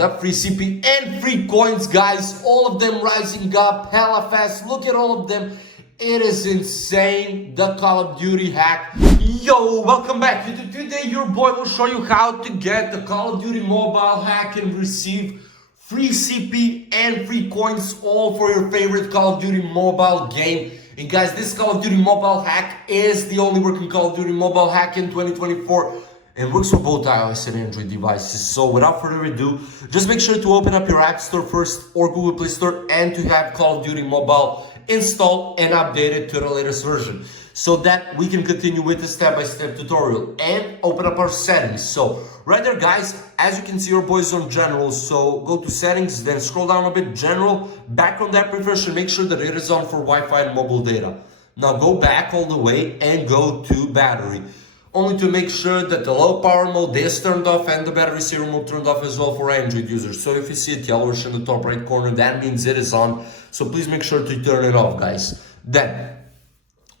the free CP and free coins, guys. All of them rising up hella fast. Look at all of them. It is insane, the Call of Duty hack. Yo, welcome back. Today your boy will show you how to get the Call of Duty mobile hack and receive free CP and free coins, all for your favorite Call of Duty mobile game. And guys, this Call of Duty mobile hack is the only working Call of Duty mobile hack in 2024. And works for both iOS and Android devices. So without further ado, just make sure to open up your App Store first or Google Play Store and to have Call of Duty Mobile installed and updated to the latest version, so that we can continue with the step-by-step tutorial and open up our settings. So right there, guys, as you can see, your boys on general. So go to settings, then scroll down a bit, general, background app refresh, and make sure that it is on for Wi-Fi and mobile data. Now go back all the way and go to battery, only to make sure that the low power mode is turned off and the battery saver mode turned off as well for Android users. So if you see it yellowish in the top right corner, that means it is on. So please make sure to turn it off, guys. Then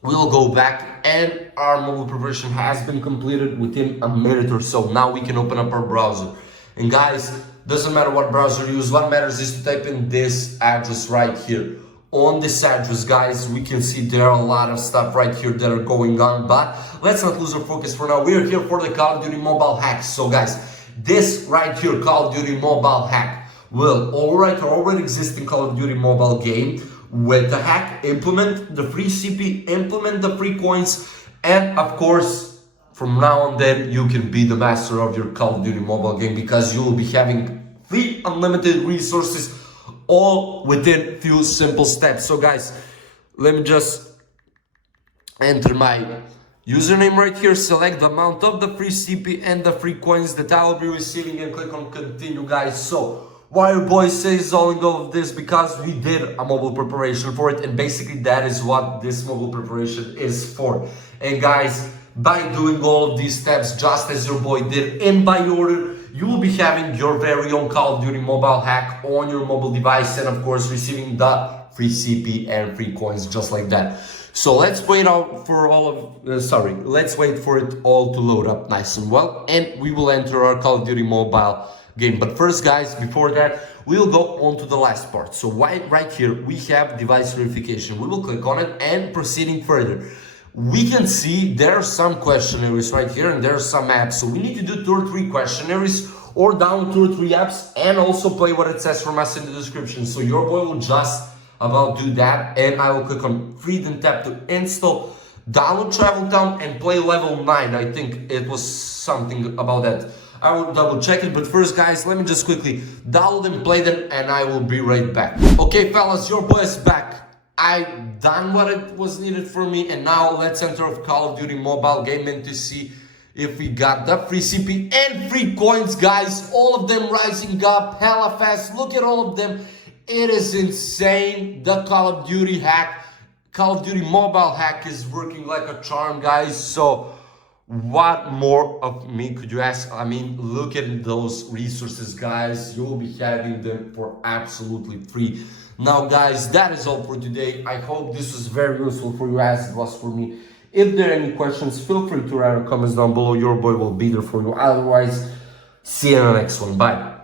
we'll go back and our mobile preparation has been completed within a minute or so. Now we can open up our browser. And guys, doesn't matter what browser you use, what matters is to type in this address right here. On this address, guys, we can see there are a lot of stuff right here that are going on, but let's not lose our focus for now. We're here for the Call of Duty mobile hack. So guys, this right here, Call of Duty mobile hack, will overwrite our already existing Call of Duty mobile game with the hack, implement the free CP, implement the free coins, and of course, from now on then, you can be the master of your Call of Duty mobile game, because you will be having free unlimited resources all within few simple steps. So guys, let me just enter my username right here, select the amount of the free CP and the free coins that I will be receiving, and click on continue, guys. So why your boy says all of this? Because we did a mobile preparation for it, and basically that is what this mobile preparation is for. And guys, by doing all of these steps just as your boy did and by order, you will be having your very own Call of Duty mobile hack on your mobile device, and of course receiving the free CP and free coins just like that. So let's wait out for let's wait for it all to load up nice and well, and we will enter our Call of Duty mobile game. But first, guys, before that, we'll go on to the last part. So right here we have device verification. We will click on it, and proceeding further, we can see there are some questionnaires right here, and there are some apps. So we need to do 2 or 3 questionnaires, or download 2 or 3 apps, and also play what it says from us in the description. So your boy will just about do that, and I will click on free, then tap to install, download Travel Town, and play level 9. I think it was something about that. I will double check it, but first, guys, let me just quickly download and play them, and I will be right back. Okay, fellas, your boy is back. I done what it was needed for me, and now let's enter a Call of Duty mobile game and to see if we got the free CP and free coins, guys. All of them rising up hella fast. Look at all of them. It is insane, the Call of Duty hack. Call of Duty mobile hack is working like a charm, guys. So what more of me could you ask? I mean, look at those resources, guys. You will be having them for absolutely free. Now, guys, that is all for today. I hope this was very useful for you as it was for me. If there are any questions, feel free to write in comments down below. Your boy will be there for you. Otherwise, see you in the next one. Bye.